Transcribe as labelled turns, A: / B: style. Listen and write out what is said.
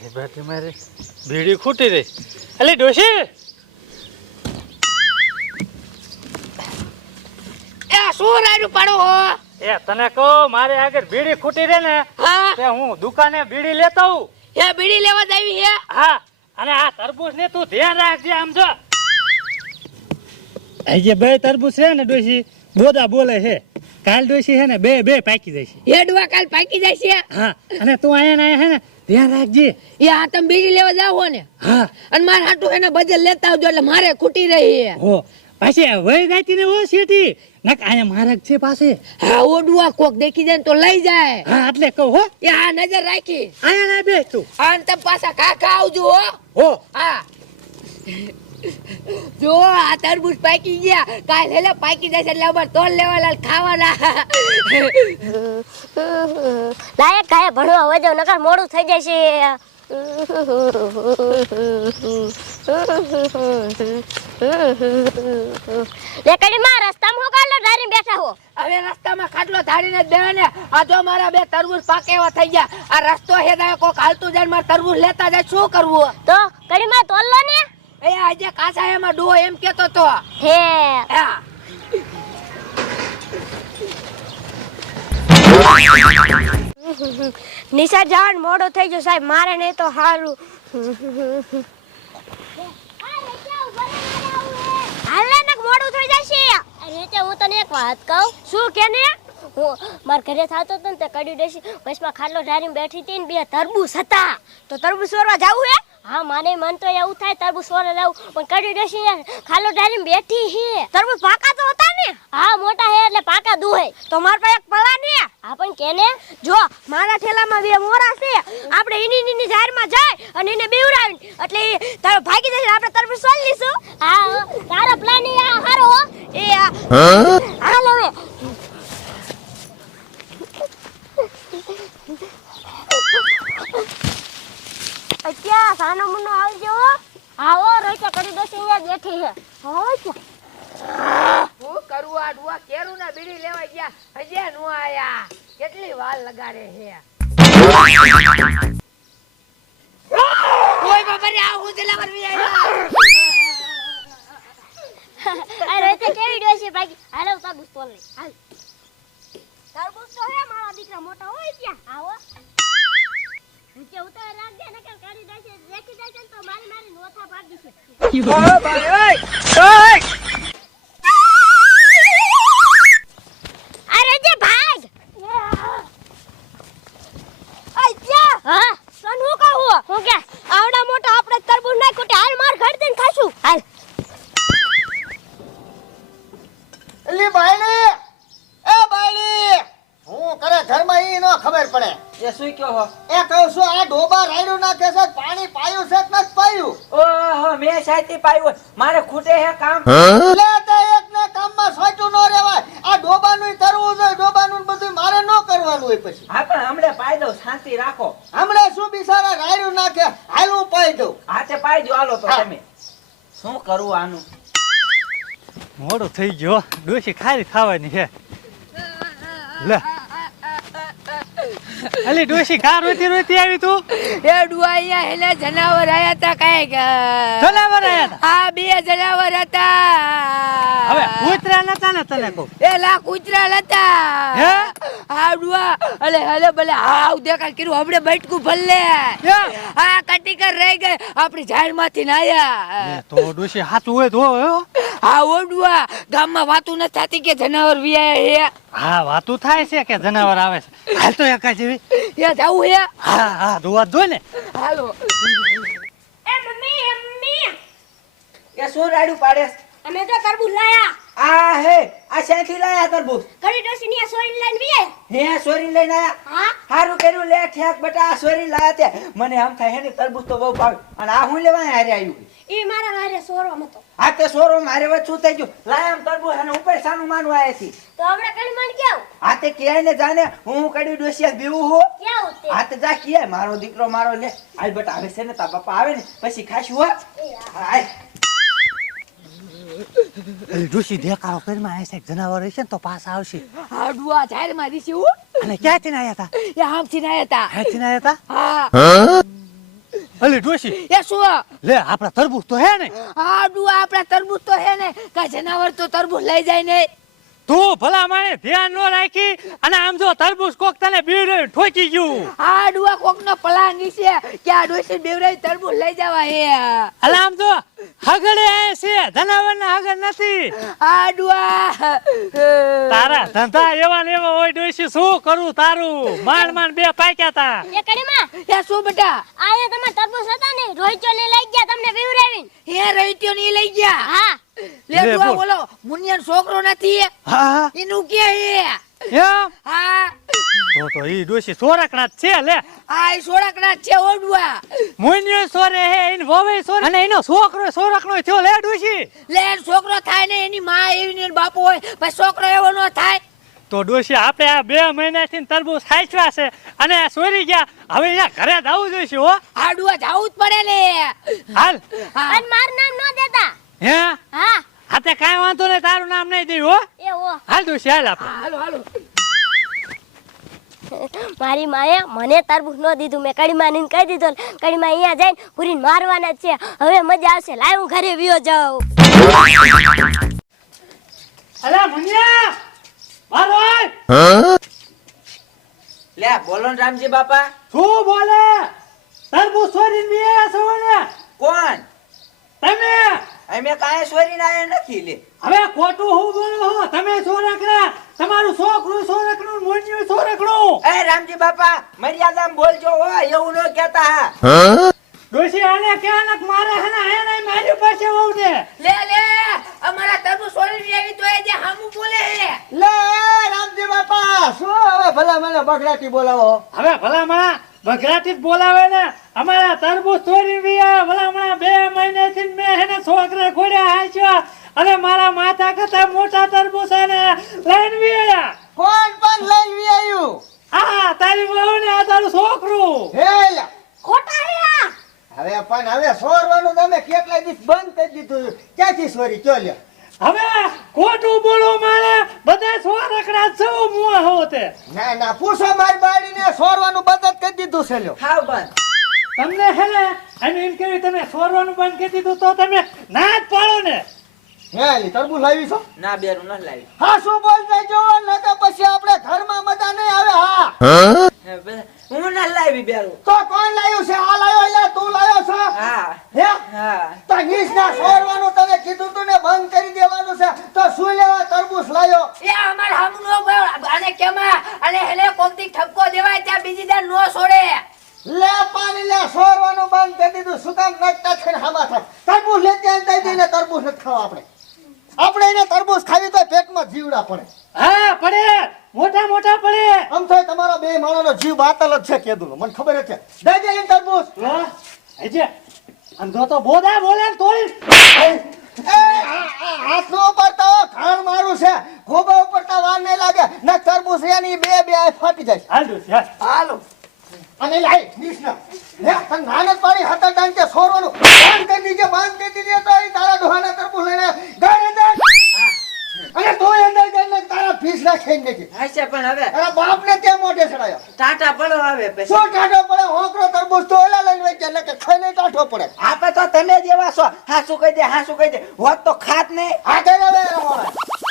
A: મારી બાકી મારી. ભીડી ખૂટી રહી. અલે ડોશી!
B: એ શું રાડું પાડો હો?
A: એ તને કહો મારે આગળ બીડી ખૂટી રહે ને
B: હા?
A: તે હું દુકાને બીડી લેતો
B: એ બીડી લેવા જ આવી હે?
A: હા અને આ તરબૂચ ને તું ધ્યાન રાખજે આમ જો. આ જે બે તરબૂચ છે ને ડોશી બોદા બોલે છે. કાલ ડોશી છે ને બે બે પાકી જાય છે
B: હેડવા કાલ પાકી જાય છે
A: હા અને તું અહીંયા ને અહીંયા છે ને ધ્યાન રાખજે.
B: એ આ તમે બીડી લેવા જાવ ને.
A: હા.
B: અને મારે હાટું એને બજે લેતા આવજો એટલે મારે ખૂટી રહી હે
A: હો પાછી વય ગાતી ને ઓ શેઠી. નક અહીંયા મારક છે પાસે.
B: હા ઓડવા કોક દેખી જાય ને તો લઈ જાય.
A: હા એટલે કહું હો.
B: એ આ નજર રાખી.
A: આયા ના બેસ તું.
B: આ તમ તમે પાછા કાકા આવજો હો.
A: હો.
B: હા. જો આ તરબૂચ પાકી ગયા. કાલ હેલે પાકી જશે એટલે અમાર તોલ લેવાના ખાવાના.
C: લાયક કાંઈ ભણવા જાવ નકર મોડું થઈ જશે. લેકડી માં રસ્તામાં હું કાલો ડારીને બેઠા હો?
B: હવે રસ્તામાં ખાટલો ધાડીને જ બેહે ને આ જો મારા બે તરબૂચ પાકે એવા થઈ ગયા. આ રસ્તો હેદાય કોક હાલતું જાય મારે તરબૂચ લેતા જાય. શું કરવું?
C: તો કડીમાં તોલ્લો ને.
B: એ આજે કાસા એમાં ડોહો એમ કેતો તો.
C: હે. નિશા જાન મોડો થઈ ગયો સાહેબ મારે નહીં તો હારું. હાલે ને મોડું થઈ જશે. અરે તે હું તને એક વાત કહું? શું કે ને? હું મારા ઘરે થતો હતો ને તે કડી દેશી બસમાં ખાટલો ઢારીને બેઠી હતી ને બે તરબૂચ હતા. તો તરબૂચ સોરવા જાવું હે? હા મને મન તો એવું થાય તરબૂચ સોરે લાવું પણ કડી ડેસી યાર. ખાલો ઢારીને બેઠી હે. તરબૂચ પાકા તો હતા ને? હા મોટા હે એટલે પાકા દુહે. તો માર પાસે એક પલા ને. હા પણ કેને? જો મારા ઠેલામાં બે મોરા છે. આપણે એની નીની જાહેરમાં જાય અને એને બીવડાવી એટલે તારો ભાગી જશે આપણે તરબૂચ સોલ લીશું હા તારો પ્લાન એ હારો હો. એ આ હાલ. સાનો મુનો આવજો આવો રોઈતા કરી દેશે અહીંયા બેઠી છે. હો
B: હું કરું આ ડુઆ? કેરું ના બીડી લેવા ગયા. હજે નો આયા. કેટલી વાલ લગાડે છે. કોઈ બાબા રે આ હું જલાવર વી આયા
C: આ રોઈતા કેવી ડોસી ભાગી? હાલો તરબૂચ તોલ લે હાલ. તાર તો હે મારા દીકરા મોટા હોય ત્યાં. આવો. નીચે ઉતાર રાખજે ને કે કરી દેશે રેખી દેશે તો મારી મારી નોથા ભાગી છે અરે જે ભાગ! અચ્છા હા? તને હું કહું? હું કે આવડા મોટા આપણે તરબૂચ ના કોટે હાલ માર ઘર દઈને ખાશું. હાલ.
D: એલી બાયડી! એ બાયડી! હું કરે ઘરમાં ઈ નો ખબર પડે.
E: એ સુઈ કયો હો
D: એ કહું છું આ ડોબા રાયડું નાખે છે પાણી પાયું છે કે નથી પાયું
E: ઓહો પાઈ હોય મારે ખૂટે હે કામ?
D: લે તે એક ને કામમાં સોચું ન રેવાય આ ડોબાનું કરવું છે ડોબાનું બધું મારે ન કરવાનું હોય પછી.
E: હા પણ હમણે પાઈ દઉં શાંતિ રાખો.
D: હમણાં શું બિસારા રાયરું નાખે? હાલ હું પાઈ દઉં.
E: હાથે પાઈ દો હાલો તો
D: હા.
E: તમે. શું કરવું આનું?
A: મોડું થઈ ગયો ડોશી ખાલી ખાવાની છે. લે. અલી ડોશી કા રોતી રોતી આવી તું?
B: એ ડુઆ અહીંયા હેલે જનાવર આયા તા કાય
A: જનાવર આયા તા?
B: આ બે જનાવર હતા.
A: હવે કૂતરા નતા ને તને કહું.
B: એ કૂતરા હતા
A: હે?
B: આ અલે હલે ભલે હાવ દેખાડ કર્યું. આપણે બટકું ભલે.
A: હે?
B: આ કટીકર રહી ગઈ. આપણી ઝાડમાંથી નાયા.
A: તો ડોશી હાચું હોય તો હો.
B: ઓડવા ગામમાં વાતું ન થતી કે જનાવર વિયા
A: હા? વાતું થાય છે કે જનાવર આવે છે. હાલ તો એકા જેવી.
B: હે એ જાવું હે?
A: હા હા જોવા જો ને.
B: હાલો.
C: એ મમ્મી મમ્મી.
E: એ શું રાડું પાડે
C: અમે તો તરબૂચ લાયા.
E: આ હે આ શેથી લાયા તરબૂચ
C: ઘડી ડોસી ની સોરી લઈને વીએ?
E: હે સોરી લઈને આયા?
C: હા.
E: હારું કર્યું લે ઠેક બટા આ સોરી લાયા તે મને આમ થાય હે ને તરબૂચ તો બહુ ભાવે અને આ હું લેવા હારે આવ્યું
C: ઈ મારા વારે સોરો મતો
E: આ તે સોરો મારે વચ્ચે શું થઈ ગયું? લાયા આમ તરબૂચ અને ઉપર સાનું માનું આયા છી.
C: તો હમણાં કઈ મન કેવ?
E: આ તે કે ને જાને હું કડી ડોસિયા બીવું હું.
C: કેવ તે?
E: આ તે જા કે મારો દીકરો મારો લે. આય બટા આવે છે ને તા બાપા આવે ને પછી ખાશું હો. હાય
A: અલી ડોશી દેખાડો કરીમાં આ છે જનાવર હશે ને તો પાસ આવશે.
B: આ ડુઆ ઝાડમાં દીધી હું.
A: અને ક્યાંથી ને આયા હતા?
B: એ આમથી નાયા હતા.
A: ક્યાંથી ને આયા હતા?
B: હા.
A: અલી ડોશી
B: એ શું?
A: લે આપડા તરબૂચ તો હે ને.
B: હા ડુઆ આપડા તરબૂચ તો હે ને. કા જનાવર તો તરબૂચ લઈ જાય ને.
A: તું ભલા માણે ધ્યાન ન રાખી અને આમ જો તરબૂચ કોક તને બીડ ઠોકી ગયું.
B: આ ડુઆ કોક નો પલા છે. કે આ ડોશી બેવરાઈ તરબૂચ લઈ જવા હે.
A: અલા આમ જો હગડે આય છે જનાવર ના હગડ નથી.
B: આડવા
A: તારા ધંધા એવા ને એવા હોય ડોસી શું કરું તારું? માંડ માંડ બે પાક્યા તા.
C: એ કડીમાં.
B: એ શું બેટા?
C: આયા તમે તરબૂચ હતા ને રોઈચો ને લઈ ગયા તમને બીવરાવીને
B: હે રોઈચો ની લઈ ગયા?
C: હા.
B: લે
A: બોલો.
B: મુનિયન છોકરો નથી
A: હા
B: એનું કે હે
A: ડોશી સોરકણા છે લે.
B: આ સોળકના છે ઓડવા
A: મુન્યો સોરે હે ઇન વોવે સોરે. અને એનો છોકરો સોરકનો થયો લે ડોશી.
B: લે છોકરો થાય ને એની માં એવી ને બાપો હોય પછી છોકરો એવો નો થાય.
A: તો ડોશી આપણે આ બે મહિનાથી તરબૂચ સાચવા છે. અને આ સોરી ગયા. હવે અહીંયા ઘરે જવું જોઈશે હો.
B: આડુઆ જાવું જ પડે લે.
A: હાલ.
B: હા.
C: અને મારું નામ ન દેતા.
A: હે?
C: હા.
A: હા તે કાંઈ વાંધો નહીં તારું નામ નહીં દઈ હો.
C: એ હો.
A: હાલ ડોશી હાલ આપણે.
B: હાલો હાલો.
C: મારી માએ મને તરબૂચ ન દીધું. મેં કડી ને કહી દીધો કડી માં અહીંયા જઈને પૂરીને મારવાના છે. હવે મજા આવશે. લાય હું ઘરે વિયો જાઉં.
A: અલા મુનિયા! મારો
E: લે બોલો રામજી બાપા.
A: શું બોલે? તરબૂચ સોરીને બી આયા છો ને?
E: કોણ?
A: તમે?
E: અમે કાંઈ સોરીને આયા નથી લે.
A: હવે ખોટું હું બોલો? હો તમે સોરકડા તમારું છોકરું સોરકનું મોન્યું
E: એ રામજી બાપા મર્યાદામાં બોલજો હો એવું ન કહેતા હા.
A: ડોશી આને ક્યાં મારે હે ને એને મારી પાસે હોવ ને.
B: લે લે અમારા તરબુ સોરી ની આવી તો એ જે હામું બોલે હે.
D: લે રામજી બાપા શું હવે ભલા મને બગડાટી બોલાવો?
A: હવે ભલામણા બગરાટી જ બોલાવે ને અમારા તરબૂચ વિયા ભલા ભલામણા બે મહિનાથી હે ને છોકરા ખોડ્યા હાચ્યા અને મારા માથા કરતા મોટા તરબુ છે ને લઈને વ્યા
D: કોણ પણ લઈને આવ્યું
A: આ તારી વહુ ને આ તારું છોકરું.
D: હેલા.
C: ખોટા રહ્યા
D: હવે પણ હવે સોરવાનું તમે કેટલા દિવસ બંધ કરી દીધું. ક્યાંથી સોરી? ચોલ્યો
A: હવે ખોટું બોલો મારે બધા સોરકડા સૌ મુઆ હો તે
D: ના ના પૂછો મારી બાળીને સોરવાનું બંધ કરી દીધું છે લ્યો.
E: હાવ બંધ.
A: તમને હે ને એમ કેવી તમે સોરવાનું બંધ કરી દીધું તો તમે ના જ પાડો ને.
D: હે તરબૂચ લાવી છો?
E: ના બેરું ન લાવી.
D: હા શું બોલ દેજો નકર પછી આપણે ઘરમાં મજા નહીં આવે હા.
E: હું ના લાવી બેરું.
D: તો કોણ લાવ્યું છે? આ લાવ્યો એટલે તું લાવ્યો છે?
E: હા.
D: હે?
E: હા.
D: તો નીચના સોરવાનું તમે કીધું તું ને બંધ કરી દેવાનું છે. તો શું લેવા તરબૂચ લાવ્યો
B: એ અમાર હમનો નો આને કેમાં? અને હેલે કોકથી ઠપકો દેવાય ત્યાં બીજી દાર નો છોડે.
D: લે પાણી લે સોરવાનું બંધ કરી દીધું. શું કામ નટતા થઈને હામા થાય? તરબૂચ લેતી આવીને તરબૂચ નથી ખાવા આપણે. આપણે એને તરબૂચ ખાવી તો પેટમાં જીવડા પડે.
A: હા પડે. મોટા મોટા પડે.
D: આમ થાય તમારા બે માણસનો જીવ બાતલ જ છે કેદુલો મને ખબર છે. દઈ દે એને તરબૂચ.
A: હજે આમ જો તો બોધા બોલે તોડી.
D: એ આ- આ હાથ નો પડતા હો, ઘાણ મારું છે ખોબા ઉપરતા વાર નહીં લાગે ને તરબૂચ એની બે બે આ ફાટી જાય
A: હાલ ડોશી હાલ
D: હાલો અને લાઈ નીચના હે તન નાનક પાડી હતા ડાંગ કે સોરવાનું બંધ કરી દીજે બંધ કરી દીજે તો એ તારા ડોહાના તરબૂચ લઈને ઘર અંદર અને તોય અંદર ગઈને તારા ફીસ રાખી
E: હશે પણ હવે.
D: અરે બાપ ને ત્યાં મોઢે ચડાયો?
E: ટાટા પડો હવે પછી.
D: શું ટાઢો પડે? હોકરો તરબૂચ તો ઓલા લઈને વેચે કે ખાઈને ટાઢો પડે.
E: આપે તો તમે જ એવા છો. હા શું કહી દે હા શું કહી દે. હોત તો ખાત નહીં.
D: આ કરે હવે.